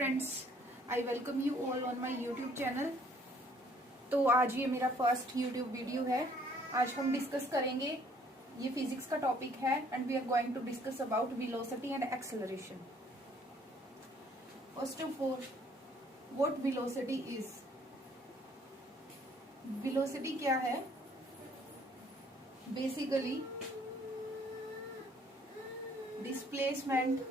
Friends, I welcome you all on my YouTube channel. तो आज ये मेरा फर्स्ट यूट्यूब वीडियो है। आज हम डिस्कस करेंगे, ये फिजिक्स का टॉपिक है and we are going to discuss about velocity and acceleration. First of all, what velocity is. Velocity क्या है? Basically displacement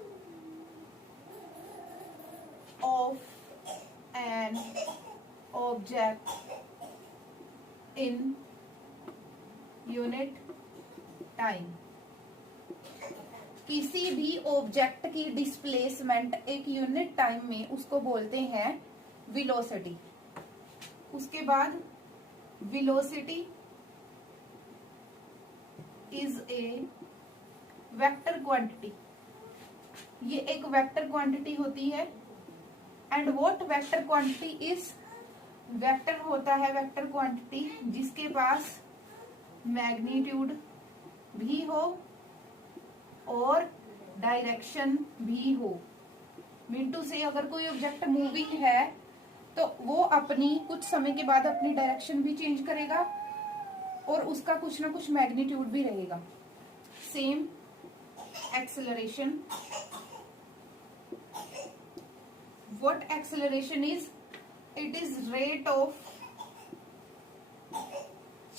of an object in unit time। किसी भी ऑब्जेक्ट की डिस्प्लेसमेंट एक यूनिट टाइम में उसको बोलते हैं वेलोसिटी। उसके बाद velocity is a vector quantity. ये एक वेक्टर क्वांटिटी होती है। And what vector quantity is? Vector होता है वेक्टर क्वांटिटी जिसके पास मैग्नीट्यूड भी हो और डायरेक्शन भी हो। मीन से अगर कोई ऑब्जेक्ट मूविंग है तो वो अपनी कुछ समय के बाद अपनी डायरेक्शन भी चेंज करेगा और उसका कुछ ना कुछ मैग्नीट्यूड भी रहेगा। Same acceleration. What acceleration is? It is rate of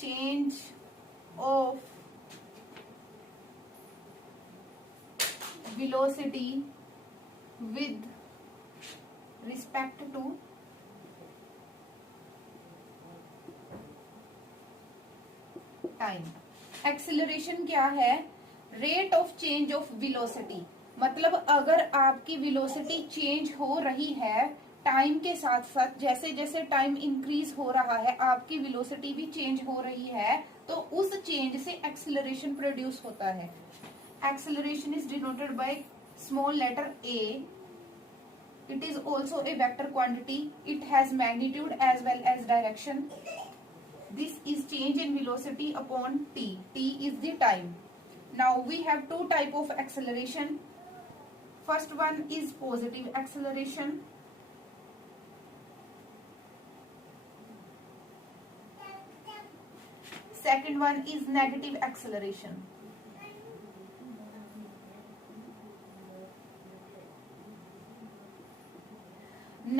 change of velocity with respect to time। Acceleration क्या है? Rate of change of velocity। मतलब अगर आपकी वेलोसिटी चेंज हो रही है टाइम के साथ साथ, जैसे जैसे टाइम इंक्रीज हो रहा है आपकी वेलोसिटी भी चेंज हो रही है, तो उस चेंज से एक्सेलरेशन प्रोड्यूस होता है। Acceleration is denoted by small letter a। It is also a vector quantity. It has magnitude as well as direction. This is change in velocity upon t। t is the time। Now we have two type of acceleration। First one is positive acceleration। Second one is negative acceleration।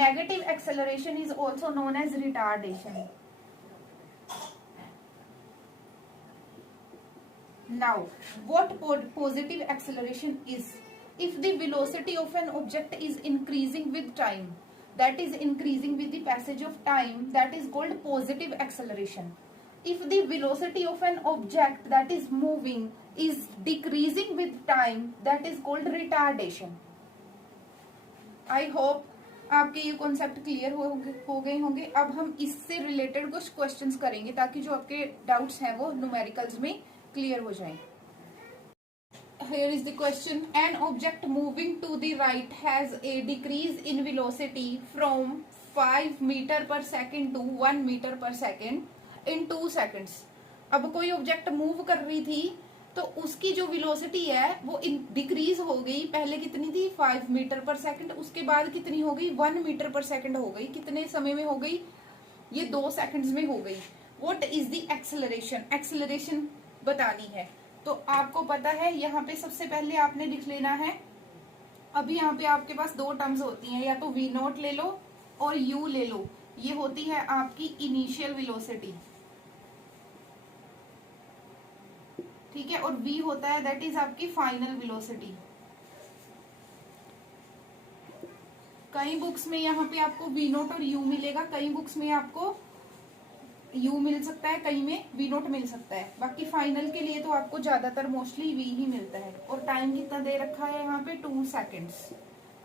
Negative acceleration is also known as retardation। Now, what positive acceleration is? If the velocity of an object is increasing with time, that is increasing with the passage of time, that is called positive acceleration। If the velocity of an object that is moving is decreasing with time, that is called retardation। I hope आपके ये concept clear हो गए होंगे। अब हम इससे related कुछ questions करेंगे ताकि जो आपके डाउट्स हैं वो न्यूमेरिकल्स में क्लियर हो जाएं। Here is the question. An object moving to the right has a decrease in velocity from 5 meter per second to 1 meter per second in 2 seconds। अब कोई ऑब्जेक्ट मूव कर रही थी तो उसकी जो वेलोसिटी है वो डिक्रीज हो गई। पहले कितनी थी? 5 मीटर पर सेकंड। उसके बाद कितनी हो गई? 1 मीटर पर सेकंड हो गई। कितने समय में हो गई? ये 2 सेकंड्स में हो गई। What is the acceleration? Acceleration बतानी है तो आपको पता है, यहाँ पे सबसे पहले आपने लिख लेना है। अभी यहाँ पे आपके पास दो टर्म्स होती हैं, या तो वी नोट ले लो और यू ले लो। ये होती है आपकी इनिशियल वेलोसिटी, ठीक है, और वी होता है दैट इज आपकी फाइनल वेलोसिटी। कई बुक्स में यहाँ पे आपको वी नोट और यू मिलेगा, कई बुक्स में आपको यू मिल सकता है, कहीं में वी नोट मिल सकता है। बाकी फाइनल के लिए तो आपको ज्यादातर मोस्टली वी ही मिलता है। और टाइम कितना दे रखा है यहाँ पे? 2 सेकेंड्स,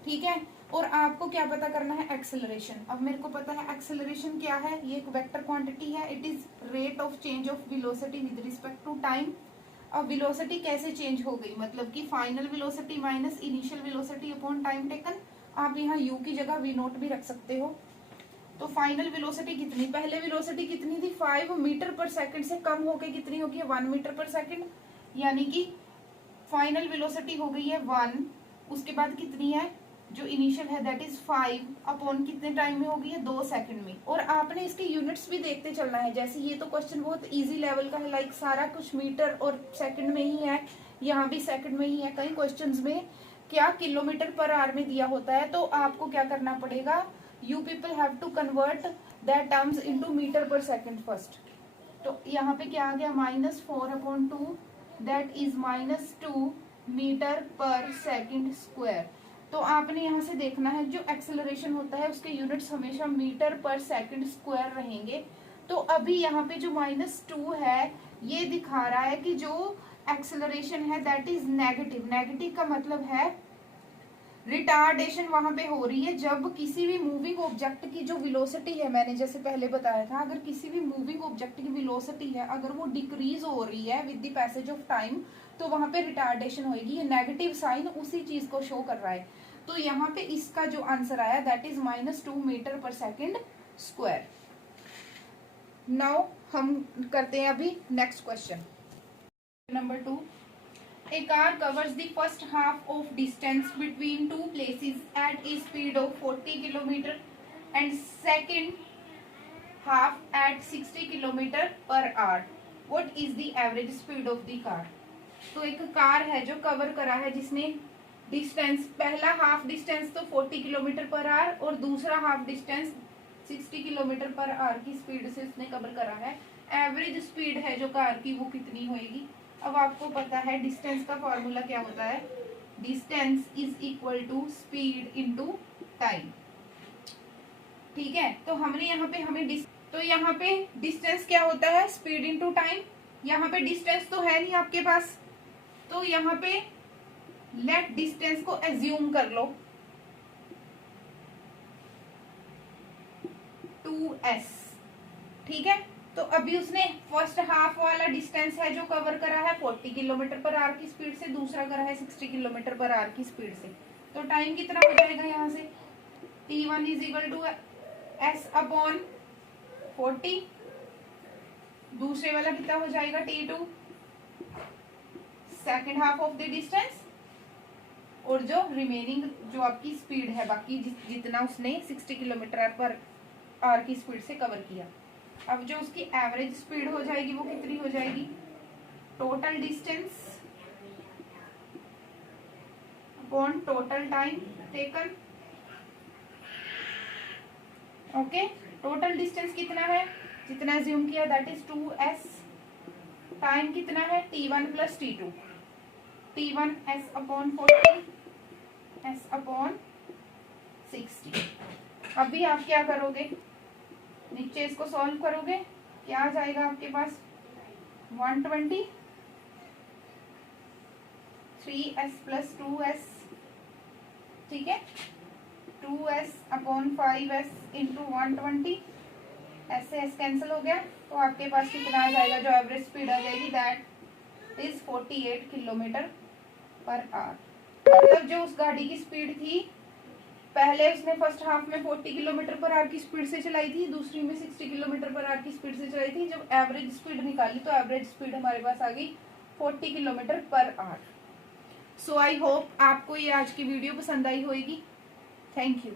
ठीक है। और आपको क्या पता करना है? एक्सेलरेशन। अब मेरे को पता है एक्सेलरेशन क्या है। ये एक वेक्टर क्वांटिटी है। It is rate of change of velocity with respect to time. अब वेलोसिटी कैसे चेंज हो गई? मतलब कि final velocity minus initial velocity upon time taken. आप यहाँ यू की जगह वी नोट भी रख सकते हो। तो फाइनल वेलोसिटी कितनी? पहले वेलोसिटी कितनी थी? 5 मीटर पर सेकंड से कम होके कितनी होगी? 1 मीटर पर सेकंड। यानी कि फाइनल वेलोसिटी हो गई है 1। उसके बाद कितनी है? जो इनिशियल है दैट इज 5 अपॉन कितने टाइम में होगी, 2 सेकंड में। और आपने इसके यूनिट्स भी देखते चलना है। जैसे ये तो क्वेश्चन बहुत इजी लेवल का है, लाइक सारा कुछ मीटर और सेकंड में ही है, यहाँ भी सेकंड में ही है। कई क्वेश्चंस में क्या किलोमीटर पर आवर में दिया होता है, तो आपको क्या करना पड़ेगा, you people have to convert that terms into metre per second first. तो यहाँ पे क्या आ गया, -4/2 that is -2 metre per second square. तो आपने यहाँ से देखना है जो एक्सेलरेशन होता है उसके यूनिट्स हमेशा मीटर पर सेकंड स्क्वायर रहेंगे। तो अभी यहाँ पे जो -2 है ये दिखा रहा है कि जो एक्सेलरेशन है दैट इज नेगेटिव। नेगेटिव का मतलब है रिटार्डेशन वहां पे हो रही है जब किसी भी मूविंग ऑब्जेक्ट की जो वेलोसिटी है, मैंने जैसे पहले बताया था, अगर किसी भी मूविंग ऑब्जेक्ट की वेलोसिटी है अगर वो डिक्रीज हो रही है with the passage of time, तो वहां पे रिटार्डेशन होगी। ये नेगेटिव साइन उसी चीज को शो कर रहा है। तो यहाँ पे इसका जो आंसर आया that is -2 metre per second square. Now हम करते हैं अभी next question number 2। A car covers the first half of distance between two places at a speed of 40 km and second half at 60 km per hour. What is the average speed of the car? तो एक car है जो cover करा है जिसने distance, पहला half distance तो 40 kilometre per hour और दूसरा half distance 60 kilometre per hour की स्पीड से उसने कवर करा है। एवरेज स्पीड है जो कार की वो कितनी होगी। अब आपको पता है डिस्टेंस का फॉर्मूला क्या होता है, distance is equal to speed into time. ठीक है, तो हमने यहाँ पे तो यहाँ पे डिस्टेंस क्या होता है, स्पीड इनटू टाइम। यहाँ पे डिस्टेंस तो है नहीं आपके पास, तो यहाँ पे लेट डिस्टेंस को एज्यूम कर लो 2s। ठीक है, तो अभी उसने फर्स्ट हाफ वाला डिस्टेंस है जो कवर करा है 40 किलोमीटर पर आवर की स्पीड से, दूसरा करा है 60 किलोमीटर पर आवर की स्पीड से। तो टाइम कितना हो जाएगा यहाँ से, t1 is equal to s/40। दूसरे वाला कितना हो जाएगा, t2 second half of the distance, और जो रिमेनिंग जो आपकी स्पीड है बाकी जितना उसने 60 किलोमीटर पर आवर की स्पीड से कवर किया। अब जो उसकी एवरेज स्पीड हो जाएगी वो कितनी हो जाएगी, total distance upon total time taken. Okay, total distance कितना है, जितना अज्यूम किया दैट इज 2s। टाइम कितना है, t1 plus t2, t1 s/40 s/60। अभी आप क्या करोगे, नीचे इसको सॉल्व करोगे, क्या आ जाएगा आपके पास 120 3s प्लस 2s। ठीक है, 2s/5s इंटू 120, ऐसे s कैंसिल हो गया, तो आपके पास कितना आ जाएगा, जो एवरेज स्पीड आ जाएगी that is 48 kilometre per hour. मतलब जो उस गाड़ी की स्पीड थी, पहले उसने फर्स्ट हाफ में 40 किलोमीटर पर आवर की स्पीड से चलाई थी, दूसरी में 60 किलोमीटर पर आवर की स्पीड से चलाई थी। जब एवरेज स्पीड निकाली तो एवरेज स्पीड हमारे पास आ गई 40 kilometre per hour. So I hope आपको ये आज की वीडियो पसंद आई होगी। Thank you.